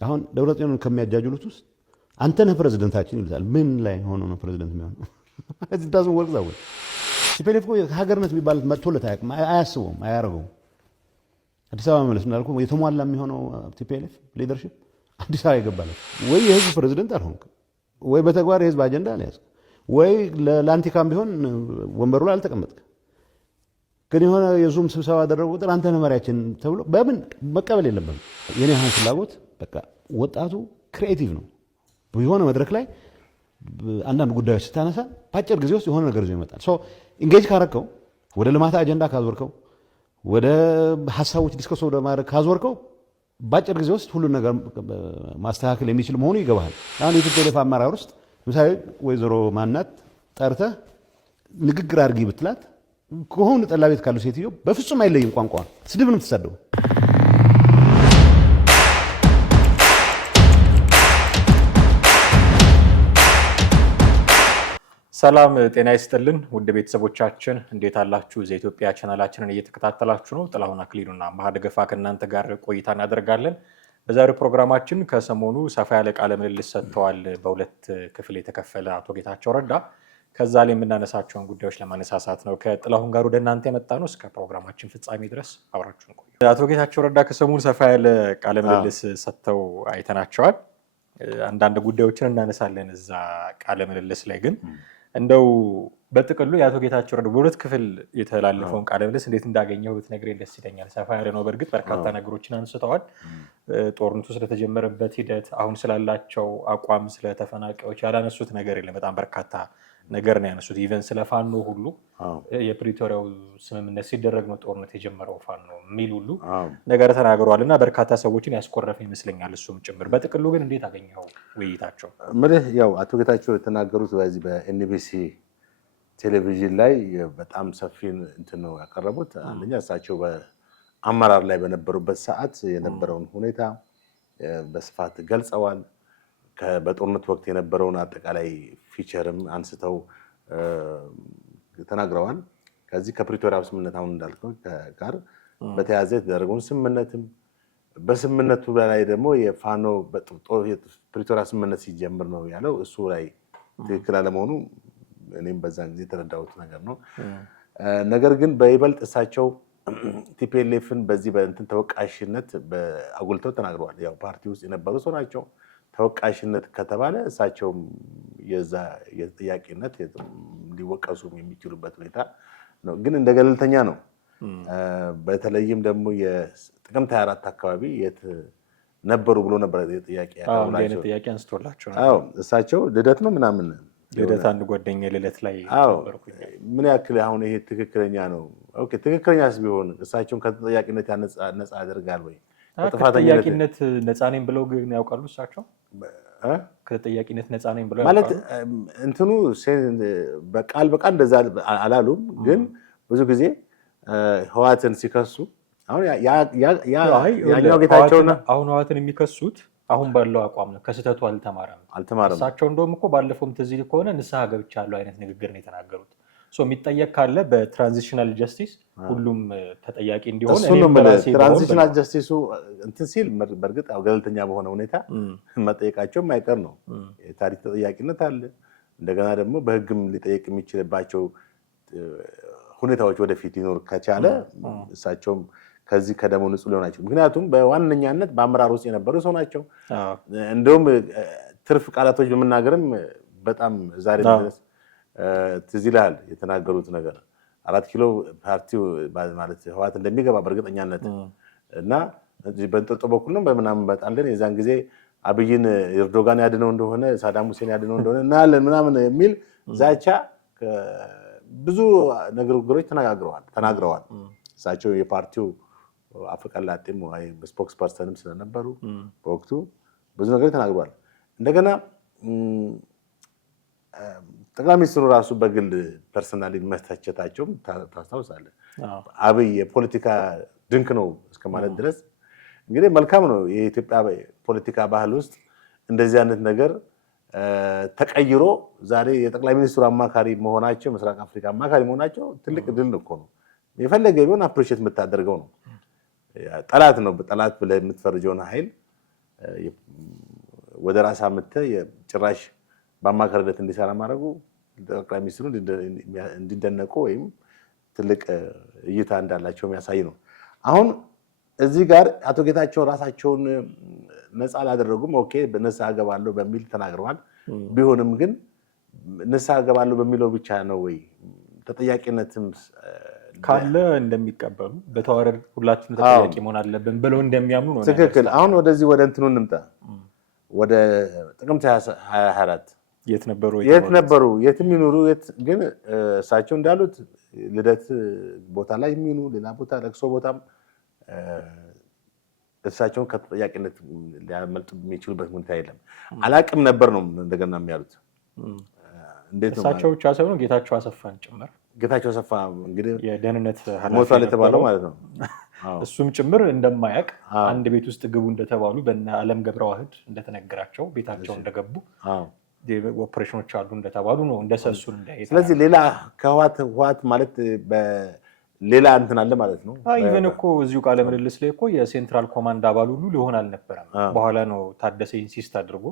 አሁን ደብረጽዮንን ከሚያጃጅሉት ውስጥ አንተ ነህ ፕሬዝዳንታችን ይሉታል። ምን ላይ ሆኖ ነው ፕሬዝዳንት የሚሆነው? እዚህ ዳዝን ወርክ ዛው ቲፒኤልኤፍ እኮ ሀገርነት የሚባል መጥቶለት አያውቅም፣ አያስበውም፣ አያረገውም። አዲስ አበባ መለስ እንዳልኩ የተሟላ የሚሆነው ቲፒኤልኤፍ ሊደርሺፕ አዲስ አበባ ይገባል። ወይ የህዝብ ፕሬዝዳንት አልሆንክም፣ ወይ በተግባር የህዝብ አጀንዳ አልያዝክም፣ ወይ ለላንቲካም ቢሆን ወንበሩ ላይ አልተቀመጥክ። ግን የሆነ የዙም ስብሰባ አደረጉ ቁጥር አንተ ነህ መሪያችን ተብሎ በምን መቀበል የለብንም። የኔ አሁን ፍላጎት በቃ ወጣቱ ክሪኤቲቭ ነው። የሆነ መድረክ ላይ አንዳንድ ጉዳዮች ስታነሳ በአጭር ጊዜ ውስጥ የሆነ ነገር ይዞ ይመጣል። ሶ ኢንጌጅ ካረከው፣ ወደ ልማት አጀንዳ ካዞርከው፣ ወደ ሀሳቦች ዲስከስ ወደ ማድረግ ካዞርከው በአጭር ጊዜ ውስጥ ሁሉን ነገር ማስተካከል የሚችል መሆኑ ይገባሃል። አሁን የቲፒኤልኤፍ አመራር ውስጥ ለምሳሌ ወይዘሮ ማናት ጠርተህ ንግግር አድርጊ ብትላት ከሆነ ጠላ ቤት ካሉ ሴትዮ በፍጹም አይለይም ቋንቋን፣ ስድብ ነው የምትሰደው። ሰላም ጤና ይስጥልን ውድ ቤተሰቦቻችን እንዴት አላችሁ? ዘኢትዮጵያ ቻናላችንን እየተከታተላችሁ ነው። ጥላሁን አክሊሉና ማህደገፋ ከእናንተ ጋር ቆይታ እናደርጋለን። በዛሬው ፕሮግራማችን ከሰሞኑ ሰፋ ያለ ቃለ ምልልስ ሰጥተዋል በሁለት ክፍል የተከፈለ አቶ ጌታቸው ረዳ። ከዛ ላይ የምናነሳቸውን ጉዳዮች ለማነሳሳት ነው ከጥላሁን ጋር ወደ እናንተ የመጣ ነው። እስከ ፕሮግራማችን ፍጻሜ ድረስ አብራችሁን ቆዩ። አቶ ጌታቸው ረዳ ከሰሞኑ ሰፋ ያለ ቃለ ምልልስ ሰጥተው አይተናቸዋል። አንዳንድ ጉዳዮችን እናነሳለን እዛ ቃለ ምልልስ ላይ ግን እንደው በጥቅሉ የአቶ ጌታቸው ረዳ በሁለት ክፍል የተላለፈውን ቃለ ምልልስ እንዴት እንዳገኘው ብትነግረኝ ደስ ይለኛል። ሰፋ ያለ ነው። በእርግጥ በርካታ ነገሮችን አንስተዋል። ጦርነቱ ስለተጀመረበት ሂደት፣ አሁን ስላላቸው አቋም፣ ስለተፈናቃዮች ያላነሱት ነገር የለም። በጣም በርካታ ነገር ነው ያነሱት። ኢቨን ስለ ፋኖ ሁሉ የፕሪቶሪያው ስምምነት ሲደረግ ነው ጦርነት የጀመረው ፋኖ የሚል ሁሉ ነገር ተናግረዋል እና በርካታ ሰዎችን ያስቆረፈ ይመስለኛል እሱም ጭምር። በጥቅሉ ግን እንዴት አገኘው ውይይታቸው? ምልህ ያው አቶ ጌታቸው የተናገሩት በዚህ በኤንቢሲ ቴሌቪዥን ላይ በጣም ሰፊ እንትን ነው ያቀረቡት። አንደኛ እሳቸው በአመራር ላይ በነበሩበት ሰዓት የነበረውን ሁኔታ በስፋት ገልጸዋል። በጦርነት ወቅት የነበረውን አጠቃላይ ፊቸርም አንስተው ተናግረዋል። ከዚህ ከፕሪቶሪያ ስምምነት አሁን እንዳልከው ጋር በተያያዘ የተደረገውን ስምምነትም በስምምነቱ ላይ ደግሞ የፋኖ ፕሪቶሪያ ስምምነት ሲጀምር ነው ያለው እሱ ላይ ትክክል አለመሆኑ እኔም በዛን ጊዜ የተረዳሁት ነገር ነው። ነገር ግን በይበልጥ እሳቸው ቲፒኤልኤፍን በዚህ በእንትን ተወቃሽነት አጉልተው ተናግረዋል። ያው ፓርቲ ውስጥ የነበሩ ሰው ናቸው። ተወቃሽነት ከተባለ እሳቸውም የዛ የተጠያቂነት ሊወቀሱ የሚችሉበት ሁኔታ ነው። ግን እንደ ገለልተኛ ነው። በተለይም ደግሞ የጥቅምት 24 አካባቢ የት ነበሩ ብሎ ነበር ጥያቄ ያቀረቡላቸው። ጥያቄ አንስቶላቸው አዎ እሳቸው ልደት ነው ምናምን ልደት አንድ ጓደኛ ልደት ላይ ነበርኩኝ። ምን ያክል አሁን ይሄ ትክክለኛ ነው? ኦኬ ትክክለኛስ ቢሆን እሳቸውን ከተጠያቂነት ነፃ ያደርጋል ወይ? ከተጠያቂነት ነፃ ነኝ ብለው ግን ያውቃሉ እሳቸው? ከተጠያቂነት ነፃ ነኝ ብለው ማለት እንትኑ በቃል እንደዛ አላሉም። ግን ብዙ ጊዜ ህዋትን ሲከሱ አሁን ያኛው ጌታቸውና አሁን ህዋትን የሚከሱት አሁን ባለው አቋም ነው። ከስህተቱ አልተማረም። እሳቸው እንደውም እኮ ባለፈውም ትዝ ይል ከሆነ ንስሐ ገብቻለሁ አይነት ንግግር ነው የተናገሩት። የሚጠየቅ ካለ በትራንዚሽናል ጀስቲስ ሁሉም ተጠያቂ እንዲሆን ትራንዚሽናል ጀስቲሱ እንትን ሲል በእርግጥ ገለልተኛ በሆነ ሁኔታ መጠየቃቸው የማይቀር ነው። የታሪክ ተጠያቂነት አለ። እንደገና ደግሞ በህግም ሊጠየቅ የሚችልባቸው ሁኔታዎች ወደፊት ሊኖር ከቻለ እሳቸውም ከዚህ ከደሞ ንጹህ ሊሆናቸው፣ ምክንያቱም በዋነኛነት በአመራር ውስጥ የነበሩ ሰው ናቸው። እንደውም ትርፍ ቃላቶች በመናገርም በጣም ዛሬ ድረስ ትዝ ይልሃል የተናገሩት ነገር 4 ኪሎ ፓርቲው ማለት ህወሓት እንደሚገባ በእርግጠኛነት እና በእንጦጦ በኩል ነው በምናምን በጣለን የዛን ጊዜ አብይን ኤርዶጋን ያድነው እንደሆነ ሳዳም ሁሴን ያድነው እንደሆነ እናያለን ምናምን የሚል ዛቻ ብዙ ነገሮች ተናግረዋል። እሳቸው የፓርቲው አፈቀላጤም ወይ ስፖክስ ፐርሰንም ስለነበሩ በወቅቱ ብዙ ነገር ተናግረዋል። እንደገና ጠቅላይ ሚኒስትሩ ራሱ በግል ፐርሰናሊ መተቸታቸው ታስታውሳለህ። አብይ የፖለቲካ ድንክ ነው እስከማለት ድረስ እንግዲህ መልካም ነው። የኢትዮጵያ ፖለቲካ ባህል ውስጥ እንደዚህ አይነት ነገር ተቀይሮ ዛሬ የጠቅላይ ሚኒስትሩ አማካሪ መሆናቸው፣ ምስራቅ አፍሪካ አማካሪ መሆናቸው ትልቅ ድል እኮ ነው። የፈለገ ቢሆን አፕሪሺየት የምታደርገው ነው። ጠላት ነው። በጠላት ብለህ የምትፈርጀውን ኃይል ወደ ራስ አምጥተ ጭራሽ በአማካሪነት እንዲሰራ ማድረጉ ጠቅላይ ሚኒስትሩ እንዲደነቁ ወይም ትልቅ እይታ እንዳላቸው የሚያሳይ ነው። አሁን እዚህ ጋር አቶ ጌታቸው ራሳቸውን ነፃ አላደረጉም። ኦኬ በነፃ አገባለሁ በሚል ተናግረዋል። ቢሆንም ግን ነፃ አገባለሁ በሚለው ብቻ ነው ወይ ተጠያቂነትም ካለ እንደሚቀበሉ በተዋረድ ሁላችንም ተጠያቂ መሆን አለብን ብለው እንደሚያምኑ ነው። ትክክል። አሁን ወደዚህ ወደ እንትኑ እንምጣ። ወደ ጥቅምት 24 የት ነበሩ? የትም ይኑሩ ግን እሳቸው እንዳሉት ልደት ቦታ ላይ የሚኑ ሌላ ቦታ ለቅሶ ቦታም እሳቸውን ከተጠያቂነት ሊያመልጡ የሚችሉበት ሁኔታ የለም። አላቅም ነበር ነው እንደገና የሚያሉት። እንዴት ነው እሳቸው ብቻ ሳይሆን ጌታቸው አሰፋን ጭምር ጌታቸው አሰፋ እንግዲህ የደህንነት ሞቷል የተባለው ማለት ነው። እሱም ጭምር እንደማያውቅ አንድ ቤት ውስጥ ግቡ እንደተባሉ በእነ አለም ገብረዋህድ እንደተነገራቸው ቤታቸው እንደገቡ ኦፕሬሽኖች አሉ እንደተባሉ ነው እንደሰሱን እንደሄደ። ስለዚህ ሌላ ከህወሓት ማለት ሌላ እንትን አለ ማለት ነው። ኢቨን እኮ እዚሁ ቃለ ምልልስ ላይ እኮ የሴንትራል ኮማንድ አባል ሁሉ ሊሆን አልነበረም። በኋላ ነው ታደሰ ኢንሲስት አድርጎ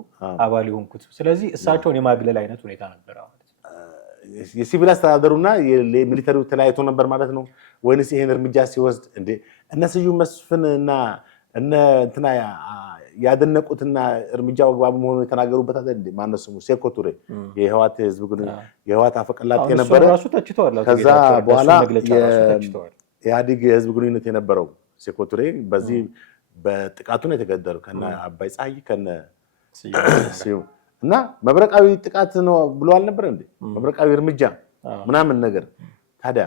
አባል የሆንኩት። ስለዚህ እሳቸውን የማግለል አይነት ሁኔታ ነበረ ማለት ነው። የሲቪል አስተዳደሩና የሚሊተሪው ተለያይቶ ነበር ማለት ነው ወይንስ ይሄን እርምጃ ሲወስድ እንደ እነ ስዩም መስፍን እና እነ እንትና ያደነቁትና እርምጃው አግባብ መሆኑን የተናገሩበት አይደል እንዴ? ማነው ስሙ ሴኮ ቱሬ የህወሓት ህዝብ ግንኙነት የህወሓት አፈቀላጤ የነበረ ከዛ በኋላ የኢህአዴግ የህዝብ ግንኙነት የነበረው ሴኮ ቱሬ በዚህ በጥቃቱ ነው የተገደለው ከነ አባይ ፀሐይ ከነ ስዩም እና መብረቃዊ ጥቃት ነው ብሎ አልነበረ እንዴ? መብረቃዊ እርምጃ ምናምን ነገር ታዲያ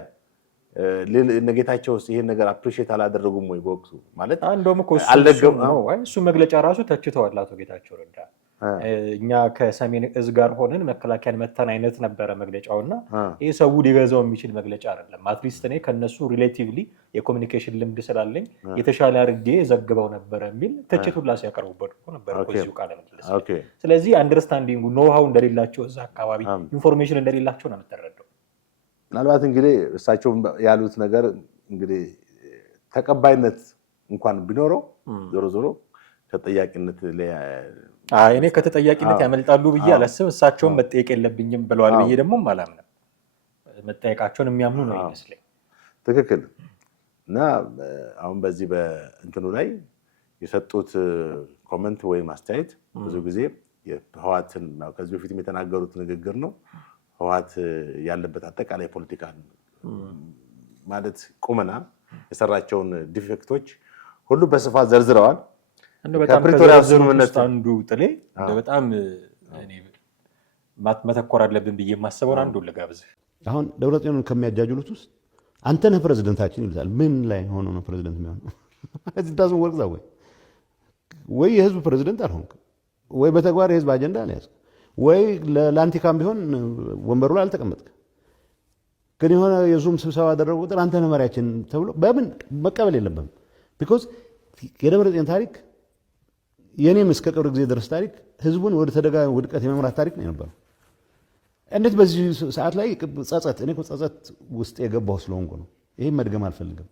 ለነጌታቸውስ ይሄን ነገር አፕሪሺየት አላደረጉም ወይ በወቅቱ? ማለት እንደውም እኮ እሱ መግለጫ ራሱ ተችተዋል አቶ ጌታቸው ረዳ። እኛ ከሰሜን እዝ ጋር ሆነን መከላከያን መተን አይነት ነበረ መግለጫውና ይሄ ሰው ሊገዛው የሚችል መግለጫ አይደለም። አትሊስት እኔ ከነሱ ሪሌቲቭሊ የኮሙኒኬሽን ልምድ ስላልኝ የተሻለ አድርጌ ዘግበው ነበር የሚል ትችት ሁላ ሲያቀርቡበት ነበር እዚሁ ቃለ ምልልስ። ስለዚህ አንደርስታንዲንጉ ኖሃው እንደሌላቸው እዛ አካባቢ ኢንፎርሜሽን እንደሌላቸው ነው የምትረዳው። ምናልባት እንግዲህ እሳቸው ያሉት ነገር እንግዲህ ተቀባይነት እንኳን ቢኖረው ዞሮ ዞሮ ተጠያቂነት እኔ ከተጠያቂነት ያመልጣሉ ብዬ አላስብም። እሳቸውን መጠየቅ የለብኝም ብለዋል ብዬ ደግሞ አላምንም። መጠየቃቸውን የሚያምኑ ነው ይመስለኝ። ትክክል። እና አሁን በዚህ በእንትኑ ላይ የሰጡት ኮመንት ወይም አስተያየት ብዙ ጊዜ ህወሓትን ከዚህ በፊትም የተናገሩት ንግግር ነው። ህወሓት ያለበት አጠቃላይ ፖለቲካ ማለት ቁመና የሰራቸውን ዲፌክቶች ሁሉ በስፋት ዘርዝረዋል። ከፕሪቶሪያው ስምምነት አንዱ ጥሌ በጣም መተኮር አለብን ብዬ የማስበውን አንዱ ልጋብዝ። አሁን ደብረጽዮንን ከሚያጃጅሉት ውስጥ አንተ ነህ ፕሬዝደንታችን ይሉታል። ምን ላይ ሆኖ ነው ፕሬዝደንት የሚሆነው? እዚህ ዳዝን ወርክ ዛው ወይ የህዝብ ፕሬዝደንት አልሆንክ፣ ወይ በተግባር የህዝብ አጀንዳ አልያዝክ፣ ወይ ለላንቲካም ቢሆን ወንበሩ ላይ አልተቀመጥክ። ግን የሆነ የዙም ስብሰባ አደረጉ ቁጥር አንተ ነህ መሪያችን ተብሎ በምን መቀበል የለብህም። ቢኮዝ የደብረጽዮን ታሪክ የኔም እስከ ቅርብ ጊዜ ድረስ ታሪክ ህዝቡን ወደ ተደጋጋሚ ውድቀት የመምራት ታሪክ ነው የነበረው። እንዴት በዚህ ሰዓት ላይ ጸጸት እኔ እኮ ጸጸት ውስጥ የገባሁ ስለሆንኩ ነው። ይሄን መድገም አልፈልግም።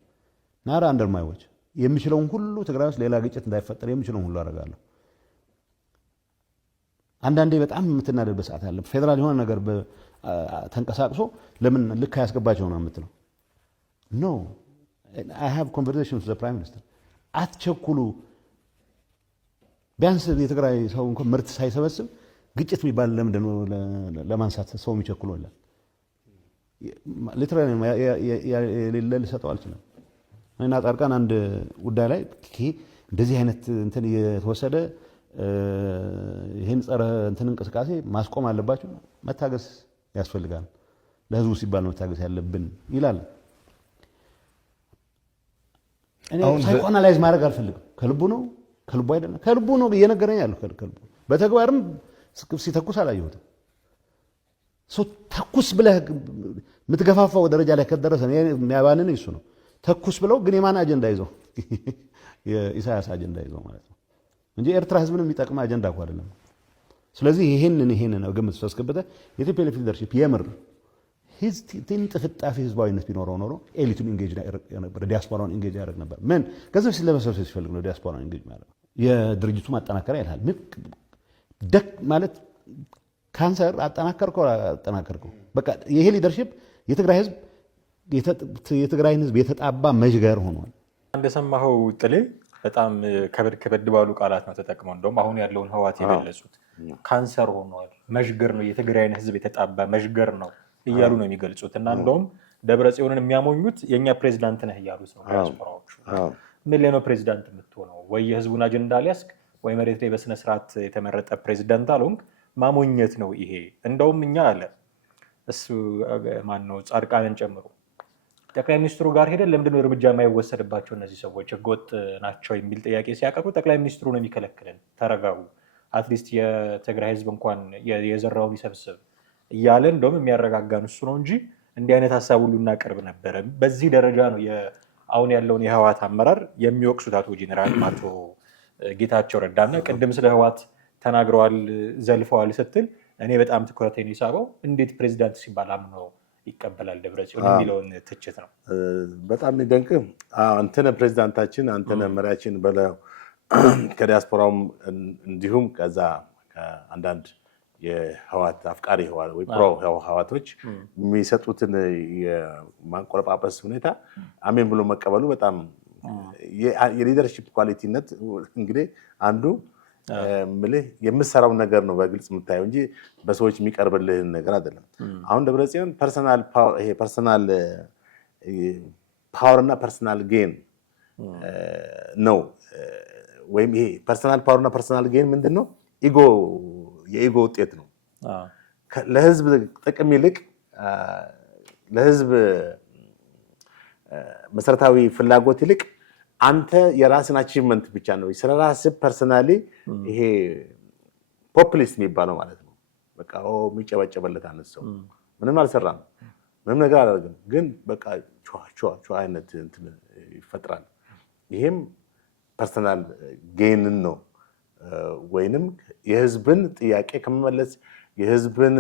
ናራ አንደርማይዎች የሚችለውን ሁሉ ትግራይ ውስጥ ሌላ ግጭት እንዳይፈጠር የሚችለውን ሁሉ አደርጋለሁ። አንዳንዴ በጣም የምትናደድበት ሰዓት አለ። ፌደራል የሆነ ነገር ተንቀሳቅሶ ለምን ልክ አያስገባቸው ነው የምትለው። ኖ አይ ሃቭ ኮንቨርሴሽን ዊዝ ዘ ፕራይም ሚኒስተር። አትቸኩሉ። ቢያንስ የትግራይ ሰው እንኳን ምርት ሳይሰበስብ ግጭት የሚባል ለምንድን ነው ለማንሳት ሰው የሚቸኩለው? ይላል ሊትራሊ የሌለ ልሰጠው አልችልም። እና ጻድቃን አንድ ጉዳይ ላይ እንደዚህ አይነት እንትን የተወሰደ ይህን ጸረ እንትን እንቅስቃሴ ማስቆም አለባቸው፣ መታገስ ያስፈልጋል፣ ለህዝቡ ሲባል መታገስ ያለብን ይላል። እኔ ሳይኮናላይዝ ማድረግ አልፈልግም። ከልቡ ነው ከልቡ አይደለም፣ ከልቡ ነው እየነገረኝ ያለው ከልቡ። በተግባርም ሲተኩስ አላየሁትም። ተኩስ ብለህ የምትገፋፋው ደረጃ ላይ ከደረሰ የሚያባንን እሱ ነው። ተኩስ ብለው ግን የማን አጀንዳ ይዘው? የኢሳያስ አጀንዳ ይዘው ማለት ነው እንጂ ኤርትራ ህዝብን የሚጠቅም አጀንዳ እኮ አይደለም። ስለዚህ ይሄንን ግምት ተስከበተ የኢትዮጵያ ሊደርሺፕ የምር ጥፍጣፊ ህዝባዊነት ቢኖረው ኖሮ ኤሊቱን ኢንጌጅ ነበር፣ ዲያስፖራውን ኢንጌጅ ያደርግ ነበር። ምን ገንዘብ ሲለበሰብሰብ ሲፈልግ ነው ዲያስፖራውን ኢንጌጅ ማለት ነው። የድርጅቱ ማጠናከሪያ ይላል። ደክ ማለት ካንሰር አጠናከርከው በቃ ይሄ ሊደርሺፕ የትግራይን ህዝብ የተጣባ መዥገር ሆኗል። እንደሰማኸው ጥሌ በጣም ከበድ ባሉ ቃላት ነው ተጠቅመው እንደውም አሁን ያለውን ህወሓት የገለጹት ካንሰር ሆኗል፣ መዥገር ነው፣ የትግራይን ህዝብ የተጣባ መዥገር ነው እያሉ ነው የሚገልጹት። እና እንደውም ደብረጽዮንን የሚያሞኙት የኛ ፕሬዝዳንት ነህ እያሉት ነው ዲያስፖራዎቹ። ምን ላይ ነው ፕሬዝዳንት የምትሆነው? ወይ የህዝቡን አጀንዳ ሊያስክ ወይ መሬት ላይ በስነ ስርዓት የተመረጠ ፕሬዝዳንት አልሆንክ፣ ማሞኘት ነው ይሄ። እንደውም እኛ አለ እሱ ማን ነው ጻድቃንን ጨምሮ ጠቅላይ ሚኒስትሩ ጋር ሄደን ለምንድነው እርምጃ የማይወሰድባቸው እነዚህ ሰዎች ህገወጥ ናቸው የሚል ጥያቄ ሲያቀርቡ ጠቅላይ ሚኒስትሩ ነው የሚከለክለን፣ ተረጋጉ፣ አትሊስት የትግራይ ህዝብ እንኳን የዘራውን ይሰብስብ እያለ እንደውም የሚያረጋጋን እሱ ነው እንጂ እንዲህ አይነት ሀሳብ ሁሉ እናቀርብ ነበረ። በዚህ ደረጃ ነው አሁን ያለውን የህወሓት አመራር የሚወቅሱት አቶ ጄኔራል አቶ ጌታቸው ረዳና ቅድም ስለ ህወሓት ተናግረዋል፣ ዘልፈዋል ስትል እኔ በጣም ትኩረቴን የሳበው እንዴት ፕሬዚዳንት ሲባል አምነው ይቀበላል ደብረጽዮን የሚለውን ትችት ነው። በጣም የሚደንቅ አንተነህ ፕሬዚዳንታችን፣ አንተነህ መሪያችን በለው ከዲያስፖራውም እንዲሁም ከዛ ከአንዳንድ የህወሓት አፍቃሪ ህወሓት ወይ ፕሮ ህወሓቶች የሚሰጡትን የማንቆለጳጰስ ሁኔታ አሜን ብሎ መቀበሉ በጣም የሊደርሺፕ ኳሊቲነት እንግዲህ አንዱ ምልህ የምሰራው ነገር ነው በግልጽ የምታየው እንጂ በሰዎች የሚቀርብልህን ነገር አይደለም። አሁን ደብረጽዮን ፐርሰናል ፓወር እና ፐርሰናል ጌን ነው። ወይም ይሄ ፐርሰናል ፓወር እና ፐርሰናል ጌን ምንድን ነው? የኢጎ ውጤት ነው። ለህዝብ ጥቅም ይልቅ ለህዝብ መሰረታዊ ፍላጎት ይልቅ አንተ የራስን አቺቭመንት ብቻ ነው ስለራስህ ፐርሰናሊ ይሄ ፖፑሊስት የሚባለው ማለት ነው። በቃ የሚጨበጨበለት አይነት ሰው ምንም አልሰራም፣ ምንም ነገር አላደረግም፣ ግን በቃ ቹ አይነት እንትን ይፈጥራል። ይሄም ፐርሰናል ጌንን ነው ወይንም የህዝብን ጥያቄ ከመመለስ የህዝብን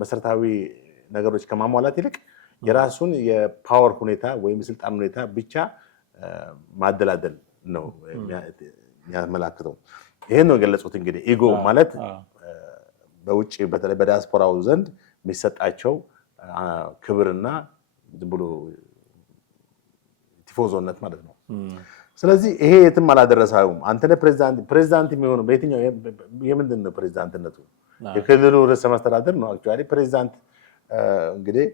መሰረታዊ ነገሮች ከማሟላት ይልቅ የራሱን የፓወር ሁኔታ ወይም የስልጣን ሁኔታ ብቻ ማደላደል ነው የሚያመላክተው። ይሄን ነው የገለጹት። እንግዲህ ኢጎ ማለት በውጭ በተለይ በዲያስፖራው ዘንድ የሚሰጣቸው ክብርና ዝም ብሎ ቲፎዞነት ማለት ነው። ስለዚህ ይሄ የትም አላደረሰውም። አንተነህ ፕሬዚዳንት የሚሆነው በየትኛው የምንድን ነው ፕሬዚዳንትነቱ? የክልሉ ርዕሰ መስተዳድር ነው። አክቹዋሊ ፕሬዚዳንት እንግዲህ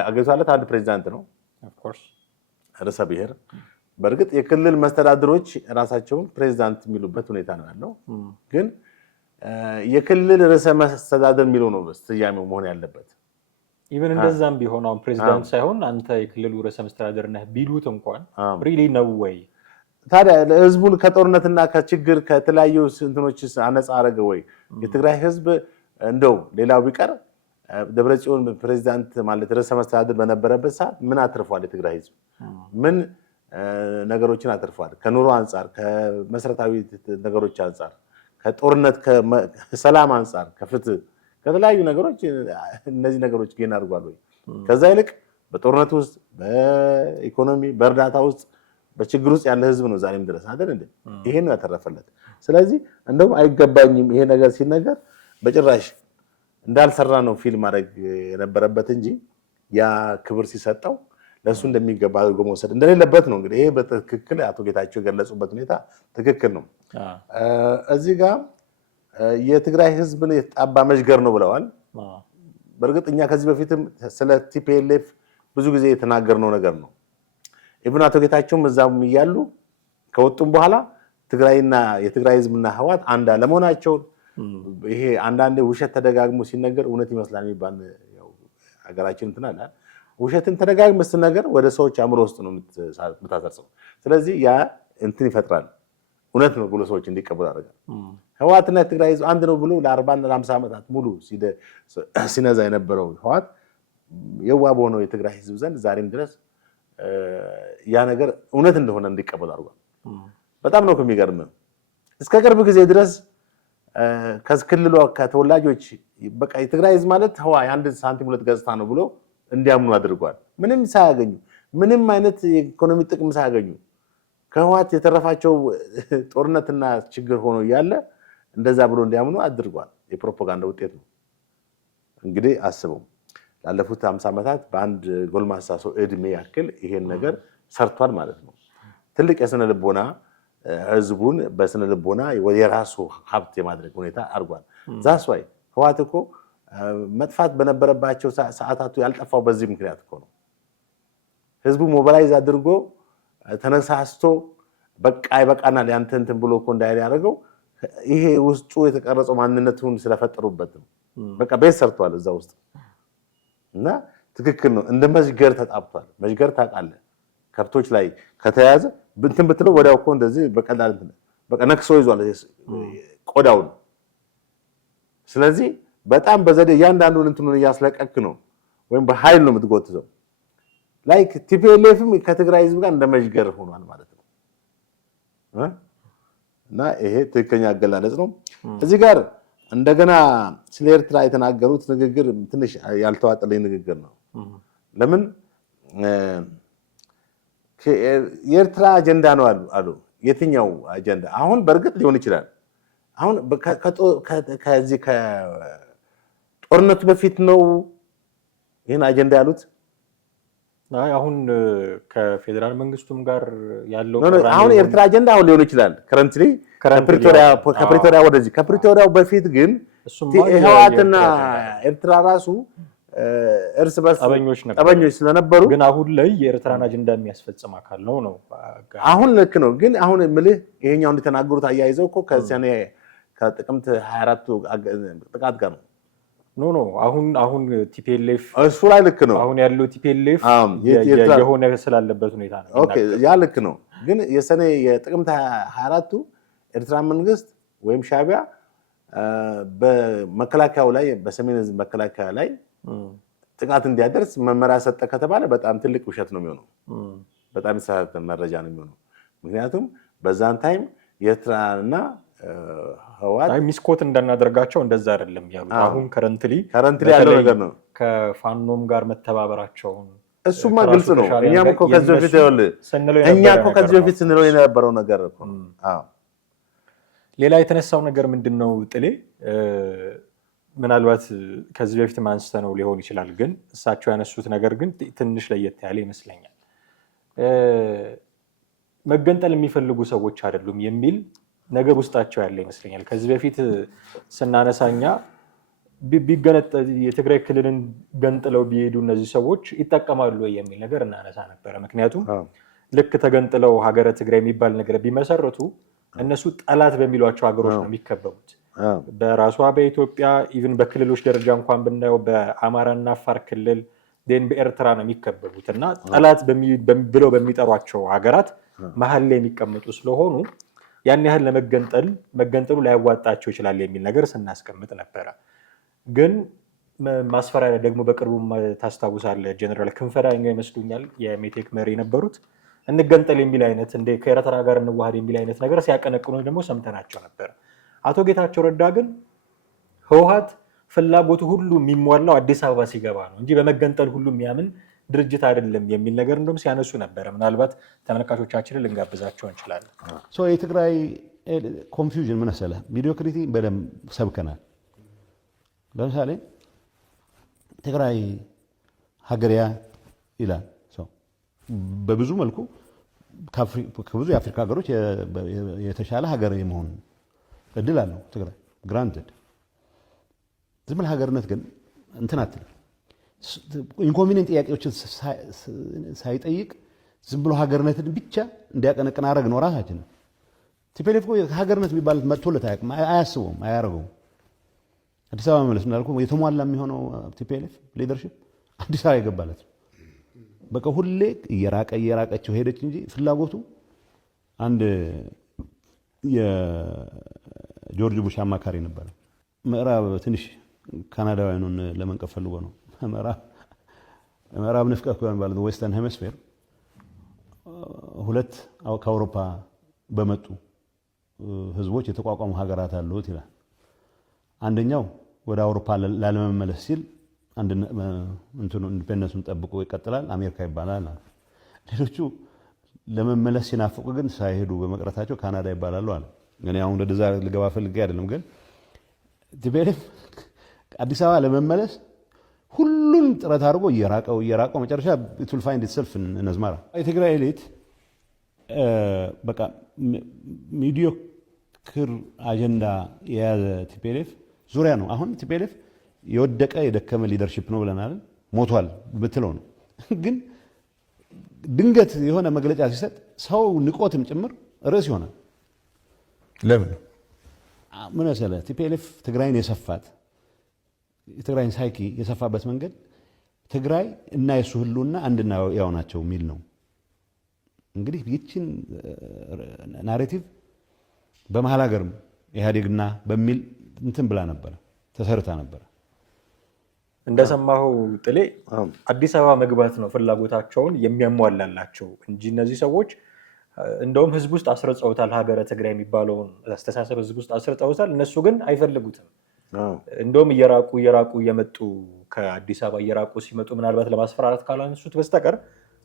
አገሪቷ ያለት አንድ ፕሬዚዳንት ነው ርዕሰ ብሔር። በእርግጥ የክልል መስተዳድሮች ራሳቸውን ፕሬዚዳንት የሚሉበት ሁኔታ ነው ያለው። ግን የክልል ርዕሰ መስተዳድር የሚለው ነው ስያሜው መሆን ያለበት። ኢቨን እንደዛም ቢሆን አሁን ፕሬዚዳንት ሳይሆን አንተ የክልሉ ርዕሰ መስተዳድር ነህ ቢሉት እንኳን ሪሊ ነው ወይ? ታዲያ ህዝቡን ከጦርነትና ከችግር ከተለያዩ እንትኖች አነጻ አረገ ወይ? የትግራይ ህዝብ እንደው ሌላው ቢቀር ደብረጽዮን ፕሬዚዳንት ማለት ርዕሰ መስተዳድር በነበረበት ሰዓት ምን አትርፏል? የትግራይ ህዝብ ምን ነገሮችን አትርፏል? ከኑሮ አንጻር፣ ከመሰረታዊ ነገሮች አንጻር፣ ከጦርነት ከሰላም አንጻር፣ ከፍትህ፣ ከተለያዩ ነገሮች እነዚህ ነገሮች ጌን አድርጓል ወይ? ከዛ ይልቅ በጦርነት ውስጥ በኢኮኖሚ በእርዳታ ውስጥ በችግር ውስጥ ያለ ህዝብ ነው ዛሬም ድረስ አይደል እንዴ? ይሄን ነው ያተረፈለት። ስለዚህ እንደውም አይገባኝም ይሄ ነገር ሲነገር በጭራሽ እንዳልሰራ ነው ፊልም ማድረግ የነበረበት እንጂ ያ ክብር ሲሰጠው ለሱ እንደሚገባ አድርጎ መውሰድ እንደሌለበት ነው። እንግዲህ ይሄ በትክክል አቶ ጌታቸው የገለጹበት ሁኔታ ትክክል ነው። እዚህ ጋር የትግራይ ህዝብን የተጣባ መዥገር ነው ብለዋል። በእርግጥ እኛ ከዚህ በፊትም ስለ ቲፒኤልኤፍ ብዙ ጊዜ የተናገርነው ነገር ነው። ኢብን አቶ ጌታቸውም እዛም እያሉ ከወጡም በኋላ ትግራይና የትግራይ ህዝብና ህወሓት አንድ አለመሆናቸውን ይሄ አንዳንዴ ውሸት ተደጋግሞ ሲነገር እውነት ይመስላል የሚባል ያው ሀገራችን እንትን አለ። ውሸትን ተደጋግሞ ስትነገር ወደ ሰዎች አእምሮ ውስጥ ነው የምታሰርጸው። ስለዚህ ያ እንትን ይፈጥራል፣ እውነት ነው ብሎ ሰዎች እንዲቀበሉ ያደርጋል። ህወሓትና የትግራይ ህዝብ አንድ ነው ብሎ ለ40 እና ለ50 ዓመታት ሙሉ ሲነዛ የነበረው ህወሓት የዋ በሆነው የትግራይ ህዝብ ዘንድ ዛሬም ድረስ ያ ነገር እውነት እንደሆነ እንዲቀበሉ አድርጓል። በጣም ነው የሚገርም። እስከ ቅርብ ጊዜ ድረስ ከክልሉ ከተወላጆች በቃ የትግራይ ህዝብ ማለት የአንድ ሳንቲም ሁለት ገጽታ ነው ብሎ እንዲያምኑ አድርጓል። ምንም ሳያገኙ ምንም አይነት የኢኮኖሚ ጥቅም ሳያገኙ ከህወሓት የተረፋቸው ጦርነትና ችግር ሆኖ እያለ እንደዛ ብሎ እንዲያምኑ አድርጓል። የፕሮፓጋንዳ ውጤት ነው። እንግዲህ አስበው ላለፉት 50 ዓመታት በአንድ ጎልማሳ ሰው እድሜ ያክል ይሄን ነገር ሰርቷል ማለት ነው። ትልቅ የስነ ልቦና ህዝቡን በስነ ልቦና የራሱ ሀብት የማድረግ ሁኔታ አድርጓል። ዛስ ዋይ ህወሓት እኮ መጥፋት በነበረባቸው ሰዓታቱ ያልጠፋው በዚህ ምክንያት እኮ ነው። ህዝቡ ሞባላይዝ አድርጎ ተነሳስቶ በቃ ይበቃናል ያንተ እንትን ብሎ እኮ እንዳይል ያደረገው ይሄ ውስጡ የተቀረጸው ማንነቱን ስለፈጠሩበት ነው። በቃ ቤት ሰርቷል እዛ ውስጥ እና ትክክል ነው። እንደ መዥገር ተጣብቷል። መዥገር ታውቃለህ፣ ከብቶች ላይ ከተያዘ እንትን ብትለው ወዲያው እኮ እንደዚህ በቀላል በቃ ነክሶ ይዟል ቆዳውን። ስለዚህ በጣም በዘዴ እያንዳንዱን እንትኑን እያስለቀክ ነው ወይም በኃይል ነው የምትጎትተው። ላይክ ቲፒኤልኤፍም ከትግራይ ህዝብ ጋር እንደ መዥገር ሆኗል ማለት ነው። እና ይሄ ትክክለኛ አገላለጽ ነው። እዚህ ጋር እንደገና ስለ ኤርትራ የተናገሩት ንግግር ትንሽ ያልተዋጠለኝ ንግግር ነው። ለምን የኤርትራ አጀንዳ ነው አሉ። የትኛው አጀንዳ? አሁን በእርግጥ ሊሆን ይችላል። አሁን ከዚህ ከጦርነቱ በፊት ነው ይህን አጀንዳ ያሉት። አሁን ከፌዴራል መንግስቱም ጋር ያለው አሁን የኤርትራ አጀንዳ አሁን ሊሆን ይችላል ከረንትሊ ከፕሪቶሪያ ወደዚህ። ከፕሪቶሪያው በፊት ግን ህወሓትና ኤርትራ ራሱ እርስ በርስ ጠበኞች ስለነበሩ ግን አሁን ላይ የኤርትራን አጀንዳ የሚያስፈጽም አካል ነው። አሁን ልክ ነው። ግን አሁን የምልህ ይሄኛው እንደተናገሩት አያይዘው እኮ ከጥቅምት 24ቱ ጥቃት ጋር ነው። ኖ አሁን ቲፒኤልኤፍ እሱ ላይ ልክ ነው። አሁን ያለው ቲፒኤልኤፍ የሆነ ስላለበት ሁኔታ ነው። ኦኬ ያ ልክ ነው። ግን የጥቅምት 24ቱ ኤርትራ መንግስት ወይም ሻዕቢያ በመከላከያው ላይ በሰሜን ህዝብ መከላከያ ላይ ጥቃት እንዲያደርስ መመሪያ ሰጠ ከተባለ በጣም ትልቅ ውሸት ነው የሚሆነው። በጣም የተሳሳተ መረጃ ነው የሚሆነው። ምክንያቱም በዛን ታይም የኤርትራና ህወሓት ሚስኮት እንዳናደርጋቸው እንደዛ አይደለም ያሉት። አሁን ከረንትሊ ያለው ነገር ነው። ከፋኖም ጋር መተባበራቸውን እሱማ ግልጽ ነው። እኛም እኮ ከዚህ በፊት ስንለው የነበረው ነገር እኮ ነው። ሌላ የተነሳው ነገር ምንድነው ጥሌ? ምናልባት ከዚህ በፊት አንስተነው ሊሆን ይችላል፣ ግን እሳቸው ያነሱት ነገር ግን ትንሽ ለየት ያለ ይመስለኛል። መገንጠል የሚፈልጉ ሰዎች አይደሉም የሚል ነገር ውስጣቸው ያለ ይመስለኛል። ከዚህ በፊት ስናነሳኛ የትግራይ ክልልን ገንጥለው ቢሄዱ እነዚህ ሰዎች ይጠቀማሉ የሚል ነገር እናነሳ ነበረ። ምክንያቱም ልክ ተገንጥለው ሀገረ ትግራይ የሚባል ነገር ቢመሰረቱ እነሱ ጠላት በሚሏቸው ሀገሮች ነው የሚከበቡት። በራሷ በኢትዮጵያ ኢቭን በክልሎች ደረጃ እንኳን ብናየው በአማራና አፋር ክልል በኤርትራ ነው የሚከበቡት እና ጠላት ብለው በሚጠሯቸው ሀገራት መሀል ላይ የሚቀመጡ ስለሆኑ ያን ያህል መገንጠሉ ላያዋጣቸው ይችላል የሚል ነገር ስናስቀምጥ ነበረ። ግን ማስፈራሪያ ደግሞ በቅርቡ ታስታውሳለህ፣ ጀነራል ክንፈ ዳኘው ይመስሉኛል የሜቴክ መሪ የነበሩት እንገንጠል የሚል አይነት ከኤርትራ ጋር እንዋሃድ የሚል አይነት ነገር ሲያቀነቅኑ ደግሞ ሰምተናቸው ነበር። አቶ ጌታቸው ረዳ ግን ህወሓት ፍላጎቱ ሁሉ የሚሟላው አዲስ አበባ ሲገባ ነው እንጂ በመገንጠል ሁሉ የሚያምን ድርጅት አይደለም የሚል ነገር እንደውም ሲያነሱ ነበረ። ምናልባት ተመልካቾቻችንን ልንጋብዛቸው እንችላለን። የትግራይ ኮንፊውዥን ምን መሰለህ፣ ሚዲዮክሪቲ በደንብ ሰብከናል። ለምሳሌ ትግራይ ሀገሪያ ይላል ሰው በብዙ መልኩ ከብዙ የአፍሪካ ሀገሮች የተሻለ ሀገር የመሆን እድል አለው ትግራይ ግራንትድ። ዝም ብለህ ሀገርነት ግን እንትን አትልም። ኢንኮንቪኒየንት ጥያቄዎችን ሳይጠይቅ ዝም ብሎ ሀገርነትን ብቻ እንዲያቀነቅን አረግ ነው ራሳችን። ቲፒኤልኤፍ ሀገርነት የሚባል መጥቶለት አያውቅም፣ አያስበውም፣ አያረገውም። አዲስ አበባ መመለስ እንዳልኩ የተሟላ የሚሆነው ቲፒኤልኤፍ ሊደርሺፕ አዲስ አበባ የገባለት በቃ ሁሌ እየራቀቸው ሄደች እንጂ ፍላጎቱ አንድ የጆርጅ ቡሽ አማካሪ ነበረ። ምዕራብ ትንሽ ካናዳውያኑን ለመንቀፍ ፈልጎ ነው። ምዕራብ ንፍቀ ክበብ የሚባለው ዌስተርን ሄሚስፌር ሁለት ከአውሮፓ በመጡ ህዝቦች የተቋቋሙ ሀገራት አሉት ይላል። አንደኛው ወደ አውሮፓ ላለመመለስ ሲል ኢንዲፔንደንሱን ጠብቆ ይቀጥላል፣ አሜሪካ ይባላል። ሌሎቹ ለመመለስ ሲናፍቁ ግን ሳይሄዱ በመቅረታቸው ካናዳ ይባላሉ አለ። እኔ አሁን ወደዛ ልገባ ፈልጌ አይደለም፣ ግን ቲፒኤልኤፍ አዲስ አበባ ለመመለስ ሁሉን ጥረት አድርጎ እየራቀው መጨረሻ it will find itself in አዝመራ። የትግራይ ኤሊት በቃ ሚዲዮክር አጀንዳ የያዘ ቲፒኤልኤፍ ዙሪያ ነው። አሁን ቲፒኤልኤፍ የወደቀ የደከመ ሊደርሺፕ ነው ብለናል። ሞቷል ብትለው ነው። ግን ድንገት የሆነ መግለጫ ሲሰጥ ሰው ንቆትም ጭምር ርዕስ ይሆናል። ለምን ምን መሰለህ ቲፒኤልኤፍ ትግራይን የሰፋት የትግራይን ሳይኪ የሰፋበት መንገድ ትግራይ እና የሱ ህልውና አንድና ያው ናቸው የሚል ነው። እንግዲህ ይህችን ናሬቲቭ በመሀል ሀገርም ኢህአዴግና በሚል እንትን ብላ ነበረ ተሰርታ ነበረ። እንደሰማሁ ጥሌ አዲስ አበባ መግባት ነው ፍላጎታቸውን የሚያሟላላቸው እንጂ እነዚህ ሰዎች እንደውም ህዝብ ውስጥ አስረጸውታል። ሀገረ ትግራይ የሚባለውን አስተሳሰብ ህዝብ ውስጥ አስረጸውታል። እነሱ ግን አይፈልጉትም። እንደውም እየራቁ እየመጡ ከአዲስ አበባ እየራቁ ሲመጡ ምናልባት ለማስፈራራት ካላነሱት በስተቀር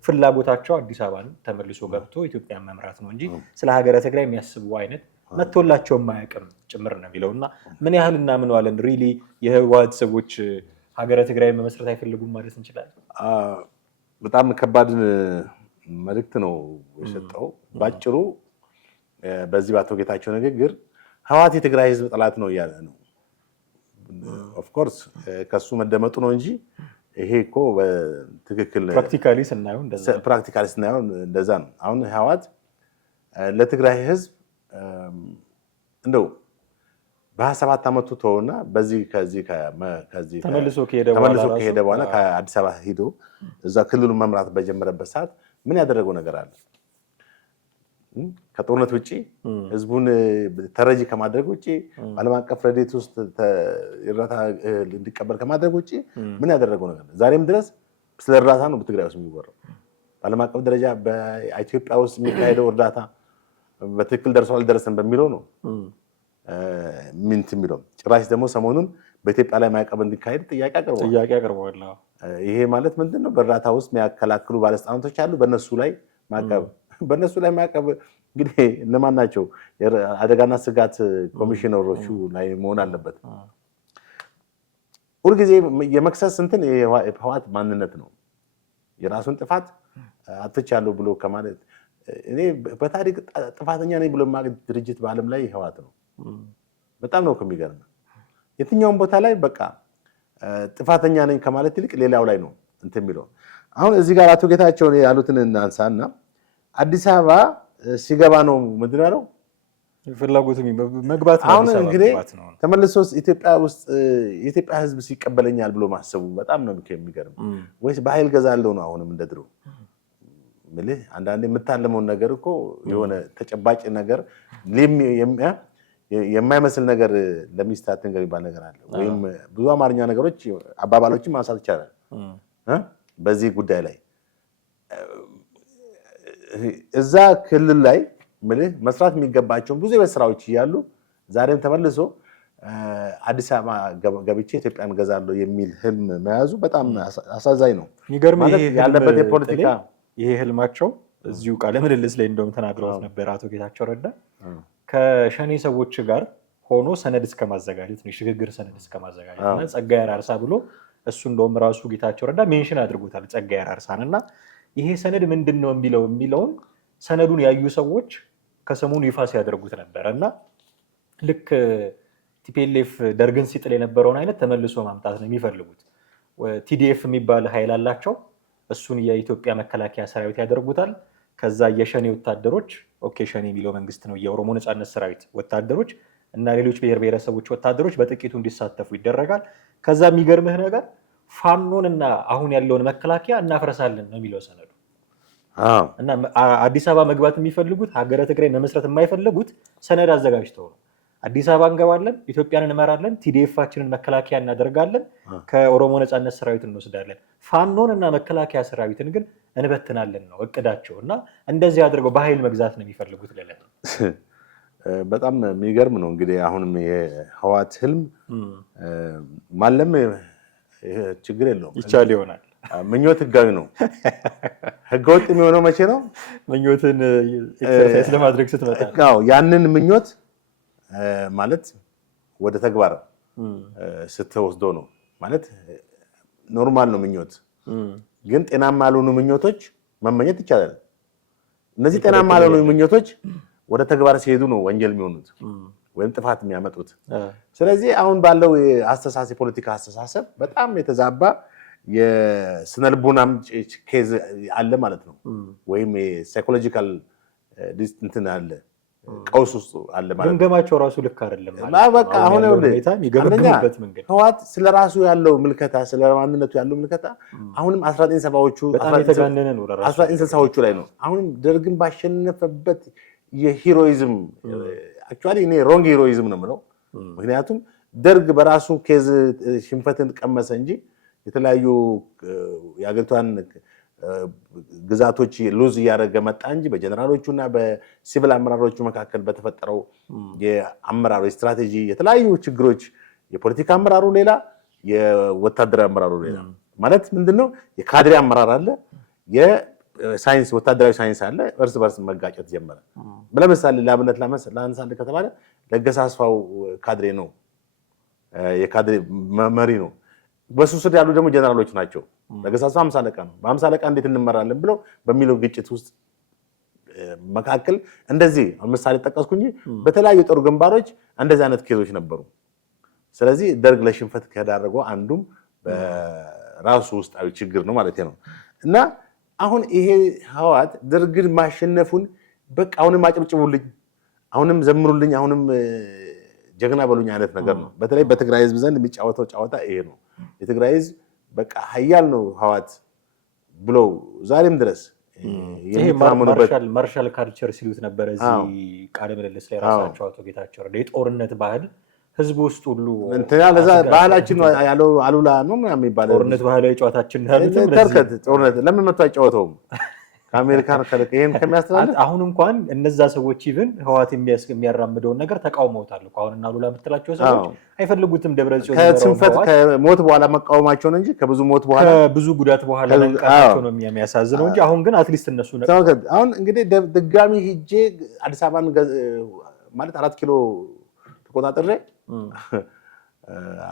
ፍላጎታቸው አዲስ አበባን ተመልሶ ገብቶ ኢትዮጵያን መምራት ነው እንጂ ስለ ሀገረ ትግራይ የሚያስቡ አይነት መጥቶላቸው የማያውቅም ጭምር ነው የሚለው እና ምን ያህል እናምነዋለን ሪሊ የህወሓት ሰዎች ሀገረ ትግራይ መመስረት አይፈልጉም ማለት እንችላለን? በጣም ከባድ መልእክት ነው የሰጠው። ባጭሩ በዚህ በአቶ ጌታቸው ንግግር ህወሓት የትግራይ ህዝብ ጠላት ነው እያለ ነው። ኦፍኮርስ ከሱ መደመጡ ነው እንጂ ይሄ እኮ በትክክል ፕራክቲካሊ ስናየው እንደዛ ነው። አሁን ህወሓት ለትግራይ ህዝብ እንደው በ27 ዓመቱ ተውና በዚህ ከዚህ ተመልሶ ከሄደ በኋላ ከአዲስ አበባ ሄዶ እዛ ክልሉን መምራት በጀመረበት ሰዓት ምን ያደረገው ነገር አለ? ከጦርነት ውጪ ህዝቡን ተረጂ ከማድረግ ውጪ ዓለም አቀፍ ረድኤት ውስጥ እርዳታ እንዲቀበል ከማድረግ ውጪ ምን ያደረገው ነገር? ዛሬም ድረስ ስለ እርዳታ ነው በትግራይ ውስጥ የሚወራው። በዓለም አቀፍ ደረጃ በኢትዮጵያ ውስጥ የሚካሄደው እርዳታ በትክክል ደርሷል አልደረሰም በሚለው ነው ምንት የሚለው። ጭራሽ ደግሞ ሰሞኑን በኢትዮጵያ ላይ ማዕቀብ እንዲካሄድ ጥያቄ አቅርበዋል። ይሄ ማለት ምንድነው? በእርዳታ ውስጥ የሚያከላክሉ ባለስልጣናቶች አሉ። በእነሱ ላይ ማዕቀብ እንግዲህ እነማን ናቸው? አደጋና ስጋት ኮሚሽነሮቹ ላይ መሆን አለበት። ሁልጊዜ የመክሰስ እንትን የህወሓት ማንነት ነው። የራሱን ጥፋት አጥፍቻለሁ ብሎ ከማለት እኔ በታሪክ ጥፋተኛ ነኝ ብሎ የማያውቅ ድርጅት በዓለም ላይ ህወሓት ነው። በጣም ነው ከሚገርም የትኛውም ቦታ ላይ በቃ ጥፋተኛ ነኝ ከማለት ይልቅ ሌላው ላይ ነው እንትን የሚለው። አሁን እዚህ ጋር አቶ ጌታቸው ያሉትን እናንሳና አዲስ አበባ ሲገባ ነው ምንድን ያለው ፍላጎቱ መግባት ነው። አሁን እንግዲህ ተመልሶ ኢትዮጵያ ውስጥ የኢትዮጵያ ህዝብ ሲቀበለኛል ብሎ ማሰቡ በጣም ነው የሚገርም። ወይስ በኃይል ገዛለሁ ነው አሁንም እንደ ድሮ ምልህ? አንዳንዴ የምታለመውን ነገር እኮ የሆነ ተጨባጭ ነገር የማይመስል ነገር ለሚስታት ነገር ይባል ነገር አለ። ወይም ብዙ አማርኛ ነገሮች አባባሎችን ማንሳት ይቻላል በዚህ ጉዳይ ላይ። እዛ ክልል ላይ ምልህ መስራት የሚገባቸውን ብዙ የቤት ስራዎች እያሉ ዛሬም ተመልሶ አዲስ አበባ ገብቼ ኢትዮጵያን ገዛለሁ የሚል ህልም መያዙ በጣም አሳዛኝ ነው። ማለት ያለበት የፖለቲካ ይሄ ህልማቸው እዚሁ ቃለ ምልልስ ላይ እንደውም ተናግረዋት ነበር አቶ ጌታቸው ረዳ ከሸኔ ሰዎች ጋር ሆኖ ሰነድ እስከማዘጋጀት ነው፣ የሽግግር ሰነድ እስከማዘጋጀት እና ጸጋዬ አራርሳ ብሎ እሱ እንደውም ራሱ ጌታቸው ረዳ ሜንሽን አድርጎታል ጸጋዬ አራርሳን። እና ይሄ ሰነድ ምንድን ነው የሚለውን ሰነዱን ያዩ ሰዎች ከሰሞኑ ይፋ ሲያደርጉት ነበረ እና ልክ ቲፒኤልኤፍ ደርግን ሲጥል የነበረውን አይነት ተመልሶ ማምጣት ነው የሚፈልጉት። ቲዲኤፍ የሚባል ኃይል አላቸው። እሱን የኢትዮጵያ መከላከያ ሰራዊት ያደርጉታል። ከዛ የሸኔ ወታደሮች ሸኔ የሚለው መንግስት ነው፣ የኦሮሞ ነጻነት ሰራዊት ወታደሮች እና ሌሎች ብሔር ብሔረሰቦች ወታደሮች በጥቂቱ እንዲሳተፉ ይደረጋል። ከዛ የሚገርምህ ነገር ፋኖን እና አሁን ያለውን መከላከያ እናፈረሳለን ነው የሚለው ሰነዱ። እና አዲስ አበባ መግባት የሚፈልጉት ሀገረ ትግራይ መመስረት የማይፈልጉት ሰነድ አዘጋጅተው ነው። አዲስ አበባ እንገባለን፣ ኢትዮጵያን እንመራለን፣ ቲዲኤፋችንን መከላከያ እናደርጋለን፣ ከኦሮሞ ነጻነት ሰራዊት እንወስዳለን፣ ፋኖን እና መከላከያ ሰራዊትን ግን እንበትናለን ነው እቅዳቸው። እና እንደዚህ አድርገው በኃይል መግዛት ነው የሚፈልጉት። ለለት በጣም የሚገርም ነው። እንግዲህ አሁንም የህወሓት ህልም ማለም ችግር የለውም፣ ይቻል ይሆናል። ምኞት ህጋዊ ነው። ህገወጥ የሚሆነው መቼ ነው? ምኞትን ኤክሰርሳይዝ ለማድረግ ስትመጣ። ያንን ምኞት ማለት ወደ ተግባር ስትወስደው ነው ማለት ኖርማል ነው ምኞት። ግን ጤናማ ያልሆኑ ምኞቶች መመኘት ይቻላል። እነዚህ ጤናማ ያልሆኑ ምኞቶች ወደ ተግባር ሲሄዱ ነው ወንጀል የሚሆኑት ወይም ጥፋት የሚያመጡት። ስለዚህ አሁን ባለው የአስተሳሰብ ፖለቲካ አስተሳሰብ በጣም የተዛባ የስነልቦናም ኬዝ አለ ማለት ነው። ወይም የሳይኮሎጂካል እንትን አለ ቀውስ ውስጥ አለ ማለት ነው። ግምገማቸው ራሱ ልክ አይደለም ማለት በቃ አሁን የሚገመግሙበት መንገድ ህወሓት ስለራሱ ያለው ምልከታ ስለ ማንነቱ ያለው ምልከታ አሁንም 1970ዎቹ በጣም የተጋነነ ነው። 1960ዎቹ ላይ ነው። አሁንም ደርግን ባሸነፈበት የሂሮይዝም አክቹአሊ እኔ ሮንግ ሂሮይዝም ነው የምለው። ምክንያቱም ደርግ በራሱ ኬዝ ሽንፈትን ቀመሰ እንጂ የተለያዩ የአገሪቷን ግዛቶች ሉዝ እያደረገ መጣ እንጂ በጀነራሎቹና በሲቪል አመራሮቹ መካከል በተፈጠረው የአመራሩ ስትራቴጂ የተለያዩ ችግሮች የፖለቲካ አመራሩ ሌላ፣ የወታደራዊ አመራሩ ሌላ ማለት ምንድነው? የካድሬ አመራር አለ፣ የሳይንስ ወታደራዊ ሳይንስ አለ። እርስ በርስ መጋጨት ጀመረ። ለምሳሌ ለአብነት ላንሳልህ ከተባለ ለገሰ አስፋው ካድሬ ነው፣ የካድሬ መሪ ነው። በሱ ስር ያሉ ደግሞ ጀነራሎች ናቸው። ለገሰ አስፋው 50 አለቃ ነው። በ50 አለቃ እንዴት እንመራለን ብለው በሚለው ግጭት ውስጥ መካከል እንደዚህ ምሳሌ ጠቀስኩኝ። በተለያዩ ጦር ግንባሮች እንደዚህ አይነት ኬዞች ነበሩ። ስለዚህ ደርግ ለሽንፈት ከዳረገው አንዱም በራሱ ውስጣዊ ችግር ነው ማለት ነው። እና አሁን ይሄ ህወሓት ደርግን ማሸነፉን በቃ አሁንም አጨብጭቡልኝ፣ አሁንም ዘምሩልኝ፣ አሁንም ጀግና በሉኝ አይነት ነገር ነው። በተለይ በትግራይ ህዝብ ዘንድ የሚጫወተው ጨዋታ ይሄ ነው። የትግራይ ህዝብ በቃ ሀያል ነው ህወሓት ብለው ዛሬም ድረስ ማርሻል ካልቸር ሲሉት ነበረ። እዚህ ቃለ ምልልስ ላይ ራሳቸው አቶ ጌታቸው ረዳ የጦርነት ባህል ህዝብ ውስጥ ሁሉ ለዛ ባህላችን ያለው አሉላ ነው የሚባለው። ጦርነት ባህላዊ ጨዋታችን ተርከት ጦርነት ለምን መጥቶ አይጫወተውም? ከአሜሪካን ይሄን ከሚያስተላልፍ አሁን እንኳን እነዛ ሰዎች ኢቭን ህወሓት የሚያራምደውን ነገር ተቃውመውታል እኮ። አሁን እና አሉላ የምትላቸው ሰዎች አይፈልጉትም ደብረጽዮን ከስንፈት ከሞት በኋላ መቃወማቸው ነው እንጂ ከብዙ ሞት በኋላ ከብዙ ጉዳት በኋላ መንቃታቸው ነው የሚያሳዝነው እንጂ አሁን ግን አትሊስት እነሱ አሁን እንግዲህ ድጋሚ ሂጄ አዲስ አበባን ማለት 4 ኪሎ ተቆጣጥሬ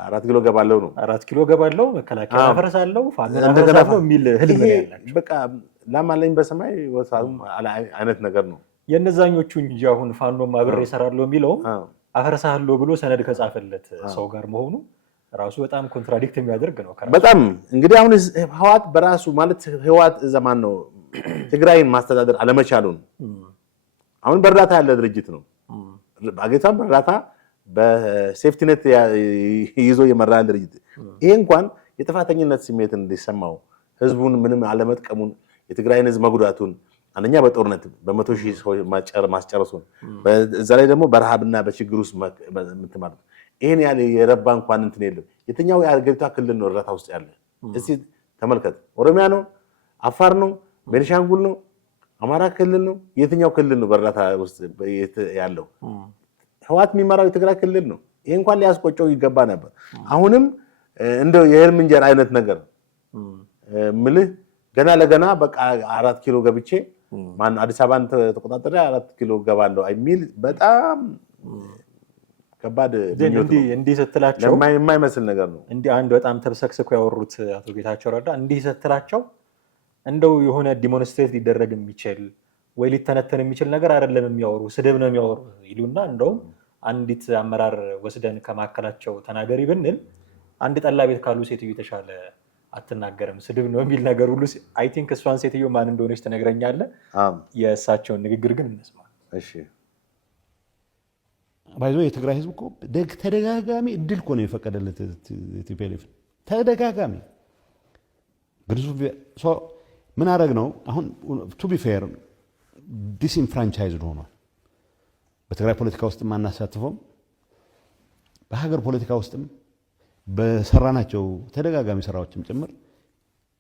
4 ኪሎ ገባለው ነው 4 ኪሎ ገባለው መከላከያ አፈርሳለሁ ፋኖ አፈርሳለሁ የሚል ህልም ነው ያላቸው። በቃ ላማለኝ በሰማይ ወሳም አይነት ነገር ነው የነዛኞቹ እንጂ አሁን ፋኖም አብሬ እሰራለሁ የሚለው አፈርሳለሁ ብሎ ሰነድ ከጻፈለት ሰው ጋር መሆኑ ራሱ በጣም ኮንትራዲክት የሚያደርግ ነው። በጣም እንግዲህ አሁን ህወሓት በራሱ ማለት ህወሓት ዘማን ነው ትግራይን ማስተዳደር አለመቻሉን አሁን በእርዳታ ያለ ድርጅት ነው። አገሪቷን በእርዳታ በሴፍቲኔት ይዞ የመራ ድርጅት ይሄ እንኳን የጥፋተኝነት ስሜትን እንዲሰማው ህዝቡን ምንም አለመጥቀሙን የትግራይን ህዝብ መጉዳቱን አንደኛ በጦርነት በመቶ ሺህ ሰው ማስጨረሱን በዛ ላይ ደግሞ በረሃብና በችግር ውስጥ ምትማር ይሄን ያለ የረባ እንኳን እንትን የለም። የትኛው የአገሪቷ ክልል ነው እርዳታ ውስጥ ያለ? እስቲ ተመልከት። ኦሮሚያ ነው? አፋር ነው? ቤኒሻንጉል ነው? አማራ ክልል ነው? የትኛው ክልል ነው በእርዳታ ውስጥ ያለው? ህወሓት የሚመራው የትግራይ ክልል ነው። ይሄ እንኳን ሊያስቆጨው ይገባ ነበር። አሁንም እንደው የህልም እንጀራ አይነት ነገር ምልህ ገና ለገና በቃ 4 ኪሎ ገብቼ ማን አዲስ አበባን ተቆጣጠረ 4 ኪሎ ገባለሁ የሚል በጣም ከባድ እንዲህ ስትላቸው የማይመስል ነገር ነው። እንዲህ አንድ በጣም ተብሰክስኮ ያወሩት አቶ ጌታቸው ረዳ እንዲህ ስትላቸው እንደው የሆነ ዲሞንስትሬት ሊደረግ የሚችል ወይ ሊተነተን የሚችል ነገር አይደለም የሚያወሩ ስድብ ነው የሚያወሩ ይሉና እንደውም አንዲት አመራር ወስደን ከማከላቸው ተናገሪ ብንል አንድ ጠላ ቤት ካሉ ሴትዮ የተሻለ አትናገርም ስድብ ነው የሚል ነገር ሁሉ አይ ቲንክ እሷን ሴትዮ ማን እንደሆነች ትነግረኛለህ። የእሳቸውን ንግግር ግን እንስማ። እሺ ባይዞ የትግራይ ህዝብ እኮ ተደጋጋሚ እድል እኮ ነው የፈቀደለት ቲፒኤልኤፍ ተደጋጋሚ ግሩፕ ምን አደረግ ነው አሁን ቱ ቢ ፌር ዲስኢንፍራንቻይዝድ ሆኗል። በትግራይ ፖለቲካ ውስጥም አናሳትፈውም፣ በሀገር ፖለቲካ ውስጥም በሰራናቸው ተደጋጋሚ ስራዎችም ጭምር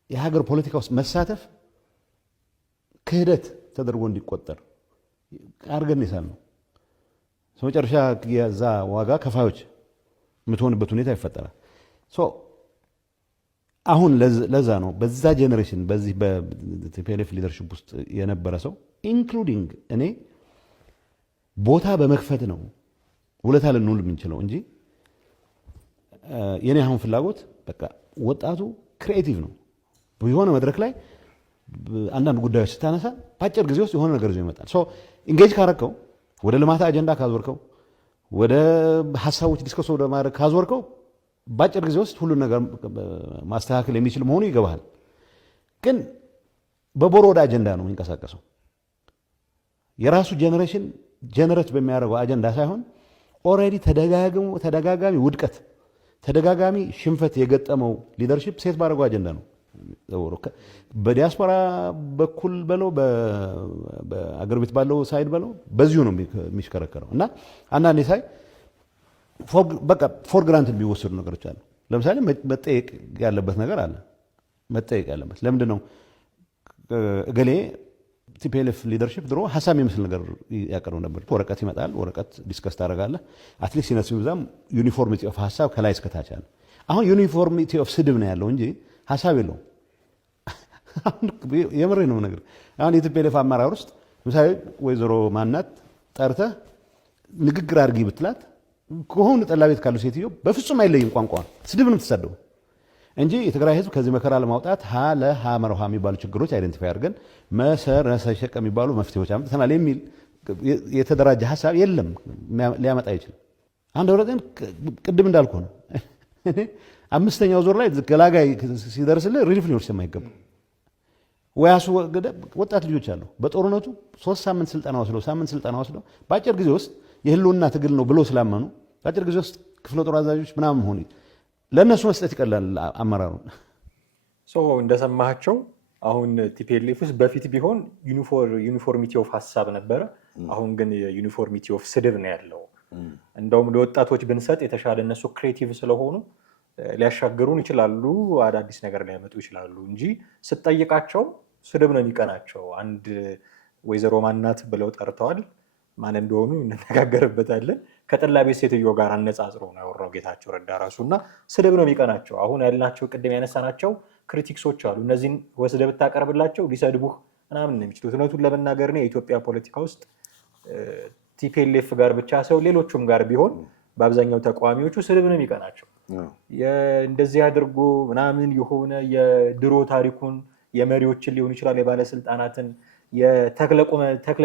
የሀገር ፖለቲካ ውስጥ መሳተፍ ክህደት ተደርጎ እንዲቆጠር አድርገን ይሳል ነው። መጨረሻ የዛ ዋጋ ከፋዮች የምትሆንበት ሁኔታ ይፈጠራል። አሁን ለዛ ነው በዛ ጄኔሬሽን በዚህ በቲፒኤልኤፍ ሊደርሺፕ ውስጥ የነበረ ሰው ኢንክሉዲንግ እኔ ቦታ በመክፈት ነው ውለታ ልንውል የምንችለው እንጂ የኔ አሁን ፍላጎት በቃ ወጣቱ ክሪኤቲቭ ነው። የሆነ መድረክ ላይ አንዳንድ ጉዳዮች ስታነሳ በአጭር ጊዜ ውስጥ የሆነ ነገር ይዞ ይመጣል። ኢንጌጅ ካረከው፣ ወደ ልማት አጀንዳ ካዞርከው፣ ወደ ሀሳቦች ዲስከስ ወደ ማድረግ ካዞርከው በአጭር ጊዜ ውስጥ ሁሉን ነገር ማስተካከል የሚችል መሆኑ ይገባሃል። ግን በቦሮዳ አጀንዳ ነው የሚንቀሳቀሰው። የራሱ ጀነሬሽን ጀነሬት በሚያደርገው አጀንዳ ሳይሆን ኦልሬዲ ተደጋጋሚ ውድቀት፣ ተደጋጋሚ ሽንፈት የገጠመው ሊደርሺፕ ሴት ባደረገው አጀንዳ ነው። በዲያስፖራ በኩል በለው በአገር ቤት ባለው ሳይድ በለው በዚሁ ነው የሚሽከረከረው እና አንዳንዴ ሳይ በቃ ፎር ግራንትድ የሚወሰዱ ነገሮች አሉ። ለምሳሌ መጠየቅ ያለበት ነገር አለ። መጠየቅ ያለበት ለምንድን ነው እገሌ ቲፒኤልኤፍ ሊደርሺፕ ድሮ ሀሳብ የሚመስል ነገር ያቀርብ ነበር። ወረቀት ይመጣል፣ ወረቀት ዲስከስ ታደርጋለህ። አትሊስት ሲነሱ ብዛም ዩኒፎርሚቲ ኦፍ ሀሳብ ከላይ እስከታች አለ። አሁን ዩኒፎርሚቲ ኦፍ ስድብ ነው ያለው እንጂ ሀሳብ የለውም። የምሬ ነው ነገር። አሁን የቲፒኤልኤፍ አመራር ውስጥ ምሳሌ ወይዘሮ ማናት ጠርተህ ንግግር አድርጊ ብትላት ከሆኑ ጠላ ቤት ካሉ ሴትዮ በፍጹም አይለይም ቋንቋ ስድብ ነው የምትሳደበው እንጂ የትግራይ ህዝብ ከዚህ መከራ ለማውጣት ሀ መርሃ የሚባሉ ችግሮች አይደንቲፋይ አድርገን መሰረሰሸቀ የሚባሉ መፍትሄዎች አምጥተናል የሚል የተደራጀ ሀሳብ የለም፣ ሊያመጣ አይችልም። አንድ ወረቀን ቅድም እንዳልኩ ነው። አምስተኛው ዙር ላይ ገላጋይ ሲደርስልህ ሪሊፍ ሊኖር የማይገባ ወያሱ ወጣት ልጆች አሉ። በጦርነቱ 3 ሳምንት ስልጠና ወስደው በአጭር ጊዜ ውስጥ የህልውና ትግል ነው ብሎ ስላመኑ በአጭር ጊዜ ውስጥ ክፍለ ጦር አዛዦች ምናምን ሆኑ። ለእነሱ መስጠት ይቀላል አመራሩ። እንደሰማቸው አሁን ቲፒኤልኤፍ ውስጥ በፊት ቢሆን ዩኒፎርሚቲ ኦፍ ሀሳብ ነበረ። አሁን ግን ዩኒፎርሚቲ ኦፍ ስድብ ነው ያለው። እንደውም ለወጣቶች ብንሰጥ የተሻለ እነሱ ክሬቲቭ ስለሆኑ ሊያሻግሩን ይችላሉ፣ አዳዲስ ነገር ሊያመጡ ይችላሉ እንጂ ስትጠይቃቸው ስድብ ነው የሚቀናቸው። አንድ ወይዘሮ ማናት ብለው ጠርተዋል። ማን እንደሆኑ እንነጋገርበታለን። ከጠላ ቤት ሴትዮ ጋር አነጻጽሮ ነው ያወራው ጌታቸው ረዳ ራሱ እና ስድብ ነው የሚቀናቸው። አሁን ያልናቸው ቅድም ያነሳናቸው ክሪቲክሶች አሉ። እነዚህን ወስደህ ብታቀርብላቸው ሊሰድቡህ ምናምን ነው የሚችሉት። እውነቱን ለመናገር ነው የኢትዮጵያ ፖለቲካ ውስጥ ቲፒኤልኤፍ ጋር ብቻ ሰው ሌሎቹም ጋር ቢሆን በአብዛኛው ተቃዋሚዎቹ ስድብ ነው የሚቀናቸው። እንደዚህ አድርጎ ምናምን የሆነ የድሮ ታሪኩን የመሪዎችን ሊሆን ይችላል የባለስልጣናትን የተክለ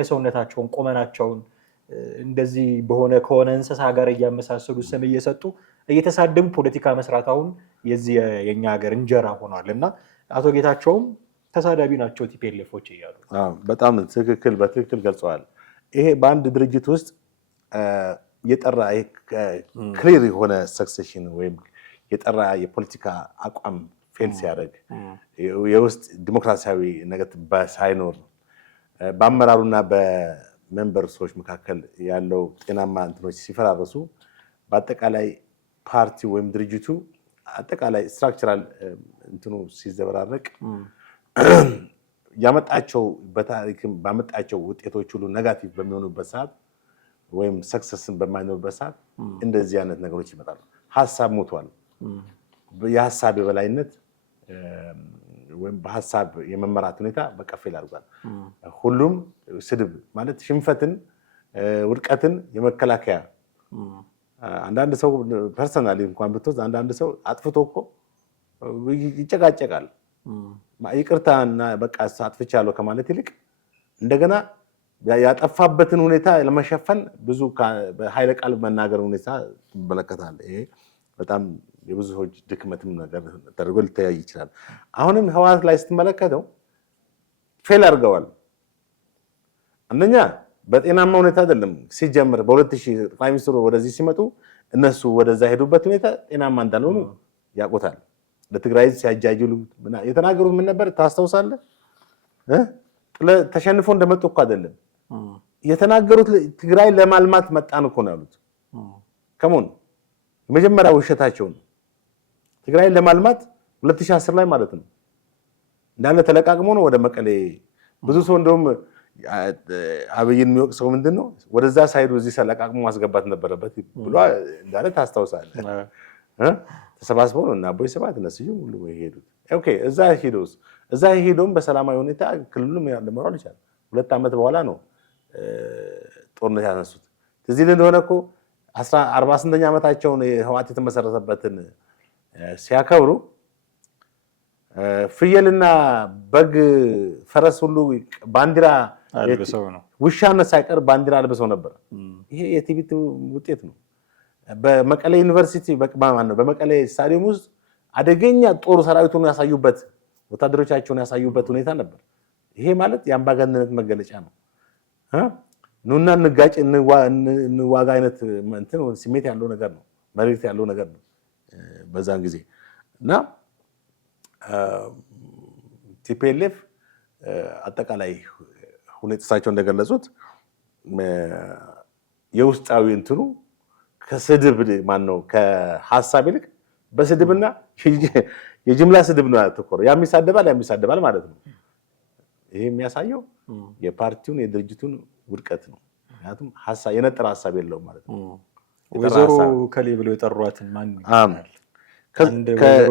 ሰውነታቸውን ቁመናቸውን እንደዚህ በሆነ ከሆነ እንስሳ ጋር እያመሳሰሉ ስም እየሰጡ እየተሳደቡ ፖለቲካ መስራት አሁን የዚህ የኛ ሀገር እንጀራ ሆኗል እና አቶ ጌታቸውም ተሳዳቢ ናቸው ቲፒኤልኤፎች እያሉ በጣም በትክክል ገልጸዋል። ይሄ በአንድ ድርጅት ውስጥ የጠራ ክሊር የሆነ ሰክሴሽን ወይም የጠራ የፖለቲካ አቋም ፌል ሲያደርግ የውስጥ ዲሞክራሲያዊ ነገር ሳይኖር በአመራሩና በመንበር ሰዎች መካከል ያለው ጤናማ እንትኖች ሲፈራረሱ በአጠቃላይ ፓርቲ ወይም ድርጅቱ አጠቃላይ ስትራክቸራል እንትኑ ሲዘበራረቅ ያመጣቸው በታሪክም ባመጣቸው ውጤቶች ሁሉ ኔጋቲቭ በሚሆኑበት ሰዓት ወይም ሰክሰስን በማይኖርበት ሰዓት እንደዚህ አይነት ነገሮች ይመጣሉ። ሀሳብ ሞቷል። የሀሳብ የበላይነት ወይም በሀሳብ የመመራት ሁኔታ በቀፌል አድርጓል። ሁሉም ስድብ ማለት ሽንፈትን፣ ውድቀትን የመከላከያ አንዳንድ ሰው ፐርሰናሊ እንኳን ብትወስድ አንዳንድ ሰው አጥፍቶ እኮ ይጨቃጨቃል። ይቅርታና በቃ አጥፍቻለሁ ከማለት ይልቅ እንደገና ያጠፋበትን ሁኔታ ለመሸፈን ብዙ በኃይለ ቃል መናገር ሁኔታ ትመለከታለህ። ይሄ በጣም የብዙ ሰዎች ድክመትም ነገር ተደርጎ ሊተያይ ይችላል። አሁንም ህወሓት ላይ ስትመለከተው ፌል አድርገዋል። አንደኛ በጤናማ ሁኔታ አይደለም ሲጀምር በ2000 ጠቅላይ ሚኒስትሩ ወደዚህ ሲመጡ እነሱ ወደዛ ሄዱበት ሁኔታ ጤናማ እንዳልሆኑ ያውቁታል። ለትግራይ ሲያጃጅሉ የተናገሩት ምን ነበር ታስታውሳለህ? ተሸንፎ እንደመጡ እኮ አይደለም የተናገሩት። ትግራይ ለማልማት መጣን እኮ ነው ያሉት። ከሞን የመጀመሪያ ውሸታቸው ነው። ትግራይን ለማልማት 2010 ላይ ማለት ነው እንዳለ ተለቃቅሞ ነው ወደ መቀሌ። ብዙ ሰው እንደውም አብይን የሚወቅሰው ምንድን ነው ወደዛ ሳይዱ እዚህ ተለቃቅሞ ማስገባት ነበረበት ብሎ እንዳለ ታስታውሳለህ። ተሰባስበው ነው እና አቦይ ስብሃት እነሱ ሁሉ የሄዱት። ኦኬ እዛ ሄዶም በሰላማዊ ሁኔታ ክልሉም ለመሯል ይችላል። 2 ዓመት በኋላ ነው ጦርነት ያነሱት። እዚህ እንደሆነ እኮ 48ኛ ዓመታቸውን ህወሓት የተመሰረተበትን ሲያከብሩ ፍየልና በግ ፈረስ ሁሉ ባንዲራ አልብሰው ነው ውሻነት ሳይቀር ባንዲራ አልብሰው ነበር። ይሄ የቲቪት ውጤት ነው። በመቀሌ ዩኒቨርሲቲ በመቀሌ ስታዲየም ውስጥ አደገኛ ጦር ሰራዊቱን ያሳዩበት ወታደሮቻቸውን ያሳዩበት ሁኔታ ነበር። ይሄ ማለት የአምባገነንነት መገለጫ ነው። ኑና እንጋጭ እንዋጋ አይነት እንትን ስሜት ያለው ነገር ነው፣ መልእክት ያለው ነገር ነው በዛን ጊዜ እና ቲፒኤልኤፍ አጠቃላይ ሁኔታቸው እንደገለጹት የውስጣዊ እንትኑ ከስድብ ከሐሳብ ይልቅ በስድብና የጅምላ ስድብ ነው ያተኮረው። ያሚሳደባል ማለት ነው። ይሄ የሚያሳየው የፓርቲውን የድርጅቱን ውድቀት ነው። ምክንያቱም የነጠረ ሐሳብ የለውም ማለት ነው። ወይዘሮ ከሌ ብለው የጠሯትን ማን ይባላል? ወይዘሮ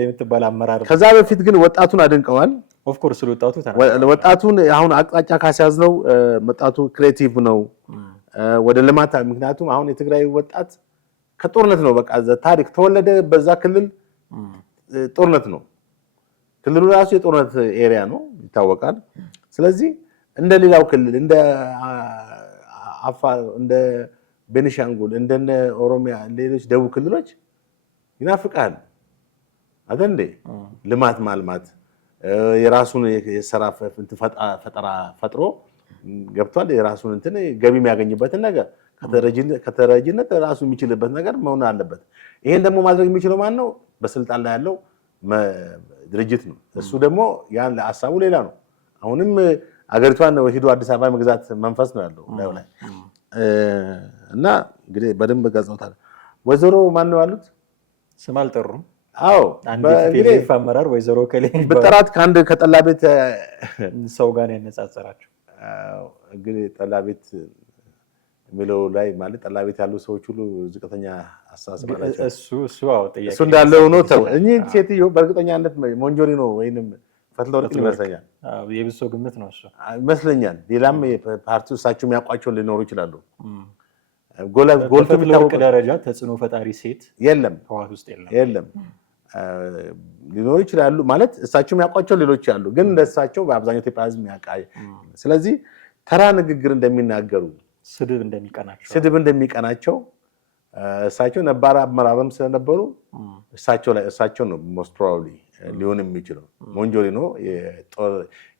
የምትባል አመራር። ከዛ በፊት ግን ወጣቱን አድንቀዋል። ኦፍ ኮርስ ወጣቱን አሁን አቅጣጫ ካስያዝነው ወጣቱ ክሬቲቭ ነው ወደ ልማት። ምክንያቱም አሁን የትግራይ ወጣት ከጦርነት ነው በቃ ታሪክ ተወለደ። በዛ ክልል ጦርነት ነው። ክልሉ ራሱ የጦርነት ኤሪያ ነው ይታወቃል። ስለዚህ እንደ ሌላው ክልል እንደ አፋር፣ እንደ ቤኒሻንጉል፣ እንደነ ኦሮሚያ፣ ሌሎች ደቡብ ክልሎች ይናፍቃል አይደል እንዴ? ልማት ማልማት የራሱን የሰራ ፈጠራ ፈጥሮ ገብቷል። የራሱን እንትን ገቢ የሚያገኝበትን ነገር ከተረጂነት ራሱ የሚችልበት ነገር መሆን አለበት። ይሄን ደግሞ ማድረግ የሚችለው ማን ነው? በስልጣን ላይ ያለው ድርጅት ነው። እሱ ደግሞ ያን ሀሳቡ ሌላ ነው። አሁንም አገሪቷን ሄዶ አዲስ አበባ መግዛት መንፈስ ነው ያለው ላይ እና እንግዲህ በደንብ ገጽታል። ወይዘሮ ማን ነው ያሉት? ስም አልጠሩም። አዎ እንግዲህ አመራር ወይዘሮ ከሌ በጥራት ከአንድ ከጠላ ቤት ሰው ጋር ያነጻጸራቸው። እንግዲህ ጠላ ቤት የሚለው ላይ ማለት ጠላ ቤት ያሉ ሰዎች ሁሉ ዝቅተኛ አስተሳሰብ አላቸው። እሱ እንዳለ ሆኖ እኚህ ሴትዮ በእርግጠኛነት ሞንጆሪኖ ወይንም ፈትለወርቅ ይመስለኛል። የብሶ ግምት ነው እሱ ይመስለኛል። ሌላም ፓርቲው እሳቸው የሚያውቋቸው ሊኖሩ ይችላሉ። ጎልፍ የሚታወቅ ደረጃ ተጽዕኖ ፈጣሪ ሴት የለም፣ ህወሓት ውስጥ የለም። ሊኖሩ ይችላሉ ማለት እሳቸው የሚያውቋቸው ሌሎች ያሉ፣ ግን እንደሳቸው በአብዛኛው ኢትዮጵያ ህዝብ የሚያውቃይ። ስለዚህ ተራ ንግግር እንደሚናገሩ ስድብ እንደሚቀናቸው እሳቸው ነባር አመራርም ስለነበሩ እሳቸው ነው ሞስት ፕሮባብሊ ሊሆን የሚችለው። ሞንጆሪኖ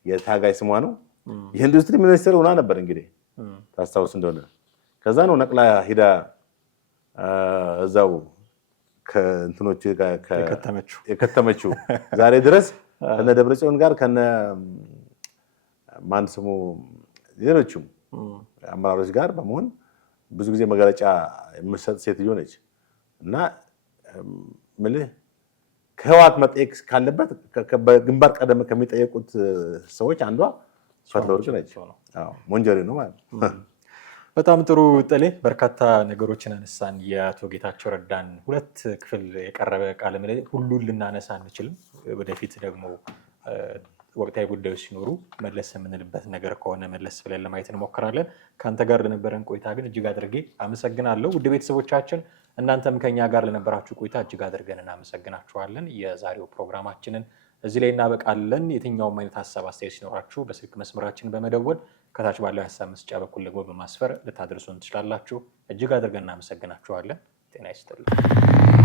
የታጋይ ስሟ ነው። የኢንዱስትሪ ሚኒስትር ሆና ነበር እንግዲህ ታስታውስ እንደሆነ። ከዛ ነው ነቅላ ሂዳ እዛው ከእንትኖች ጋር የከተመችው ዛሬ ድረስ ከነ ደብረጽዮን ጋር ከነ ማን ስሙ ሌሎችም አመራሮች ጋር በመሆን ብዙ ጊዜ መግለጫ የምትሰጥ ሴትዮ ነች እና ምልህ ከህወሓት መጠየቅ ካለበት በግንባር ቀደም ከሚጠየቁት ሰዎች አንዷ ፈትለወርቅ ነች። ሞንጆሪኖ ማለት ነው። በጣም ጥሩ ጥሌ፣ በርካታ ነገሮችን አነሳን። የአቶ ጌታቸው ረዳን 2 ክፍል የቀረበ ቃለ ምልልስ ሁሉን ልናነሳ አንችልም። ወደፊት ደግሞ ወቅታዊ ጉዳዮች ሲኖሩ መለስ የምንልበት ነገር ከሆነ መለስ ብለን ለማየት እንሞክራለን። ከአንተ ጋር ለነበረን ቆይታ ግን እጅግ አድርጌ አመሰግናለሁ። ውድ ቤተሰቦቻችን እናንተም ከኛ ጋር ለነበራችሁ ቆይታ እጅግ አድርገን እናመሰግናችኋለን። የዛሬው ፕሮግራማችንን እዚህ ላይ እናበቃለን። የትኛውም አይነት ሀሳብ አስተያየት ሲኖራችሁ በስልክ መስመራችን በመደወል ከታች ባለው ሀሳብ መስጫ በኩል ደግሞ በማስፈር ልታደርሱን ትችላላችሁ። እጅግ አድርገን እናመሰግናችኋለን። ጤና ይስጥልን።